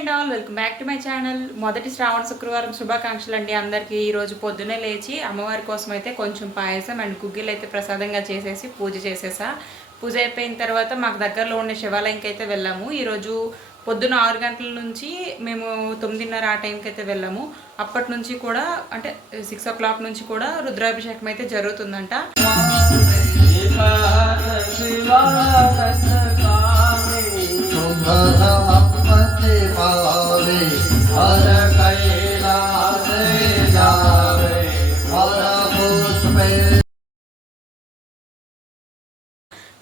And all welcome back to my channel. మొదటి శ్రావణ శుక్రవారం శుభాకాంక్షలు అండి అందరికీ. ఈరోజు పొద్దున్నే లేచి అమ్మవారి కోసం అయితే కొంచెం పాయసం అండ్ గుగ్గిలు అయితే ప్రసాదంగా చేసేసి పూజ చేసేసా. పూజ అయిపోయిన తర్వాత మాకు దగ్గరలో ఉన్న శివాలయంకి అయితే వెళ్ళాము. ఈరోజు పొద్దున్న 6 గంటల నుంచి మేము 9:30 ఆ టైంకి అయితే వెళ్ళాము. అప్పటి నుంచి కూడా అంటే 6 o'clock నుంచి కూడా రుద్రాభిషేకం అయితే జరుగుతుందంట.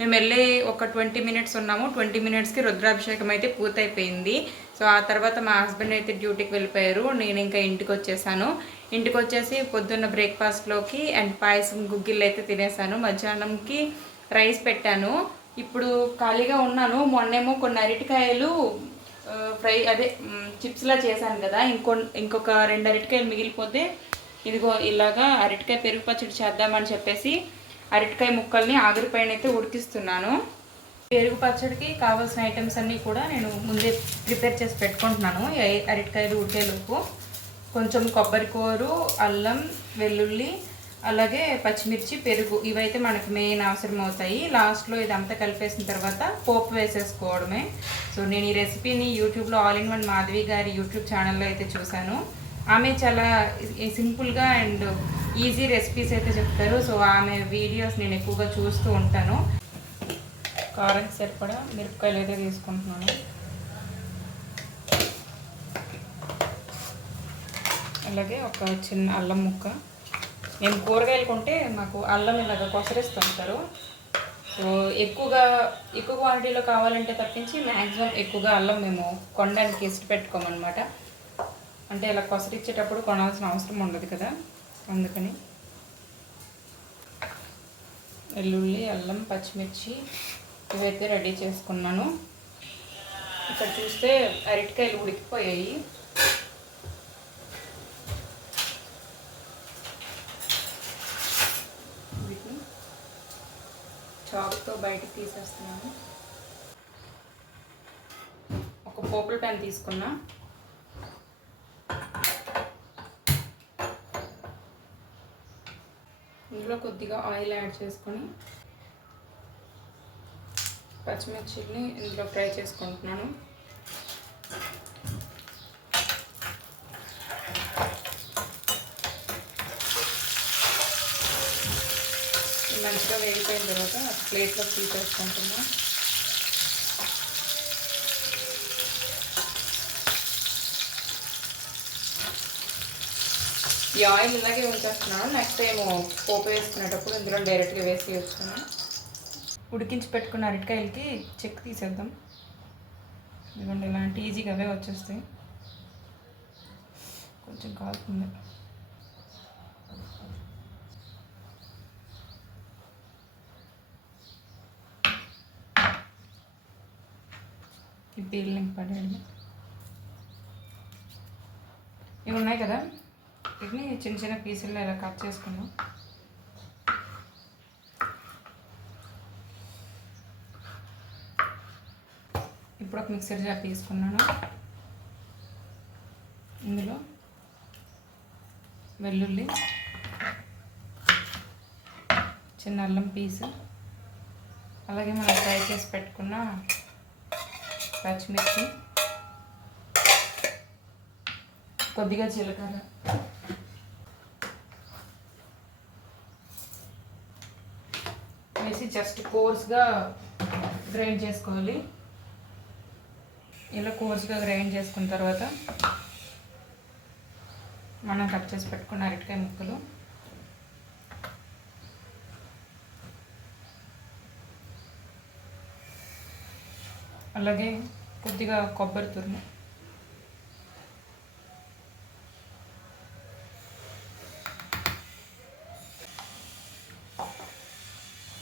మేము వెళ్ళి ఒక 20 minutes ఉన్నాము. 20 minutesకి రుద్రాభిషేకం అయితే పూర్తయిపోయింది. సో ఆ తర్వాత మా హస్బెండ్ అయితే డ్యూటీకి వెళ్ళిపోయారు. నేను ఇంకా ఇంటికి వచ్చేసాను. ఇంటికి వచ్చేసి పొద్దున్న బ్రేక్ఫాస్ట్లోకి అండ్ పాయసం గుగ్గిళ్ళు అయితే తినేసాను. మధ్యాహ్నంకి రైస్ పెట్టాను. ఇప్పుడు ఖాళీగా ఉన్నాను. మొన్నేమో కొన్ని అరటికాయలు ఫ్రై చిప్స్లా చేశాను కదా, ఇంకొక 2 అరటికాయలు మిగిలిపోతే ఇదిగో ఇలాగా అరటికాయ పెరుగు పచ్చడి చేద్దామని చెప్పేసి అరటికాయ ముక్కల్ని ఆవిరిపైన అయితే ఉడికిస్తున్నాను. పెరుగు పచ్చడికి కావాల్సిన ఐటమ్స్ అన్నీ కూడా నేను ముందే ప్రిపేర్ చేసి పెట్టుకుంటున్నాను. అరటికాయలు ఉడికేలోపు కొంచెం కొబ్బరికూరు, అల్లం, వెల్లుల్లి, అలాగే పచ్చిమిర్చి, పెరుగు ఇవైతే మనకి మెయిన్ అవసరం అవుతాయి. లాస్ట్లో ఇదంతా కలిపేసిన తర్వాత పోపు వేసేసుకోవడమే. సో నేను ఈ రెసిపీని యూట్యూబ్లో ఆల్ ఇన్ వన్ మాధవి గారి యూట్యూబ్ ఛానల్లో అయితే చూశాను. ఆమె చాలా సింపుల్గా అండ్ ఈజీ రెసిపీస్ అయితే చెప్తారు. సో ఆమె వీడియోస్ నేను ఎక్కువగా చూస్తూ ఉంటాను. కారంకి సరిపడా మిరపకాయలు అయితే తీసుకుంటున్నాను. అలాగే ఒక చిన్న అల్లం ముక్క. మేము కూరగాయలు కొంటే మాకు అల్లం ఇలాగ కొసరిస్తుంటారు. సో ఎక్కువ క్వాంటిటీలో కావాలంటే తప్పించి మ్యాక్సిమం ఎక్కువగా అల్లం మేము కొనడానికి ఇష్టపెట్టుకోమన్నమాట. అంటే ఇలా కొసరిచ్చేటప్పుడు కొనాల్సిన అవసరం ఉండదు కదా, అందుకని. వెల్లుల్లి, అల్లం, పచ్చిమిర్చి ఇవైతే రెడీ చేసుకున్నాను. ఇక్కడ చూస్తే అరటికాయలు ఉడికిపోయాయి. వీటిని చాకుతో బయటకు తీసేస్తున్నాను. ఒక పోపుల ప్యాన్ తీసుకున్నా. ఇందులో కొద్దిగా ఆయిల్ యాడ్ చేసుకొని పచ్చిమిర్చిని ఇందులో ఫ్రై చేసుకుంటున్నాను. మంచిగా వేగిపోయిన తర్వాత ప్లేట్లో తీసేసుకుంటున్నాను. ఈ ఆయిల్ ఇలాగే ఉంచేస్తున్నాను. నెక్స్ట్ టైం పోపు వేసుకునేటప్పుడు ఇందులో డైరెక్ట్గా వేసి వచ్చాను. ఉడికించి పెట్టుకున్న అరటికాయలకి చెక్ తీసేద్దాం. ఇదిగోండి ఇలాంటి ఈజీగా అవే వచ్చేస్తాయి. కొంచెం కాలుతుంది. ఈ పీల్ని పడేయండి. ఇవి ఉన్నాయి కదా, వీటిని చిన్న చిన్న పీసుల్లో ఇలా కట్ చేసుకున్నాం. ఇప్పుడు ఒక మిక్సర్ జార్ తీసుకున్నాను. ఇందులో వెల్లుల్లి, చిన్న అల్లం పీసు, అలాగే మనం ఫ్రై చేసి పెట్టుకున్న పచ్చిమిర్చి, కొద్దిగా జీలకర్ర వేసి జస్ట్ కోర్స్గా గ్రైండ్ చేసుకోవాలి. ఇలా కోర్స్గా గ్రైండ్ చేసుకున్న తర్వాత మనం కట్ చేసి పెట్టుకున్న అరటికాయ ముక్కలు, అలాగే కొద్దిగా కొబ్బరి తురుము,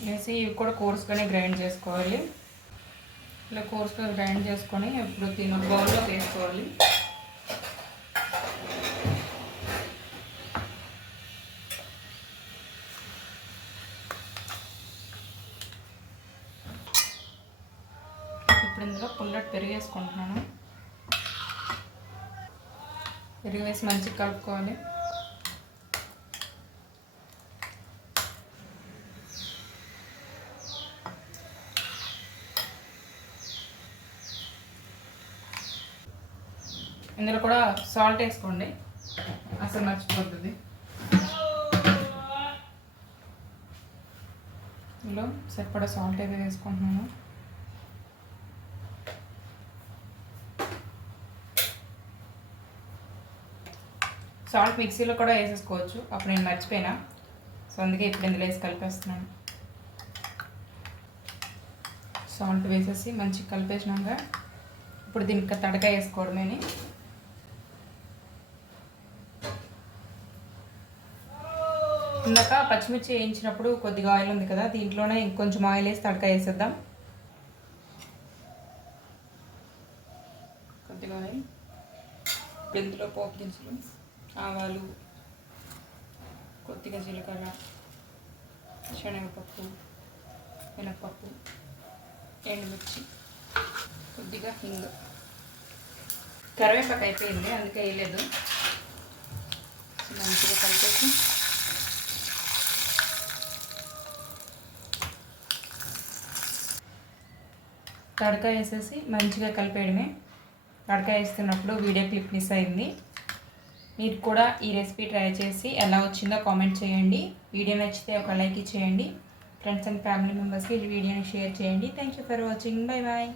వేసి ఇవి కూడా కోర్స్గానే గ్రైండ్ చేసుకోవాలి. ఇలా కోర్స్గా గ్రైండ్ చేసుకొని ఇప్పుడు దీని బౌల్లో వేసుకోవాలి. ఇప్పుడు ఇందులో పుల్లటి పెరుగు వేసుకుంటున్నాను. పెరుగు వేసి మంచిగా కలుపుకోవాలి. ఇందులో కూడా సాల్ట్ వేసుకోండి, అసలు మర్చిపోతుంది. ఇందులో సరిపడా సాల్ట్ అయితే వేసుకుంటున్నాను. సాల్ట్ మిక్సీలో కూడా వేసేసుకోవచ్చు, అప్పుడు నేను మర్చిపోయినా. సో అందుకే ఇప్పుడు ఇందులో వేసి కలిపేస్తున్నాను. సాల్ట్ వేసేసి మంచిగా కలిపేసినాక ఇప్పుడు దీనికి తడక వేసుకోవడమేని. ఇందాక పచ్చిమిర్చి వేయించినప్పుడు కొద్దిగా ఆయిల్ ఉంది కదా, దీంట్లోనే ఇంకొంచెం ఆయిల్ వేసి తడక వేసేద్దాం. కొద్దిగా ఆయిల్, ఇందులో పోపు దినుసులు, ఆవాలు, కొద్దిగా జీలకర్ర, శనగపప్పు, మినపప్పు, ఎండుమిర్చి, కొద్దిగా హింగ్. కరివేపాకు అయిపోయింది అందుకే వేయలేదు. మంచిగా కలిపేసి తడక వేసేసి మంచిగా కలిపేయడమే. తడక వేస్తున్నప్పుడు వీడియో క్లిప్ మిస్ అయింది. మీరు కూడా ఈ రెసిపీ ట్రై చేసి ఎలా వచ్చిందో కామెంట్ చేయండి. వీడియో నచ్చితే ఒక లైక్ ఇచ్చేయండి. ఫ్రెండ్స్ అండ్ ఫ్యామిలీ మెంబర్స్కి ఈ వీడియోని షేర్ చేయండి. Thank you for watching. Bye bye.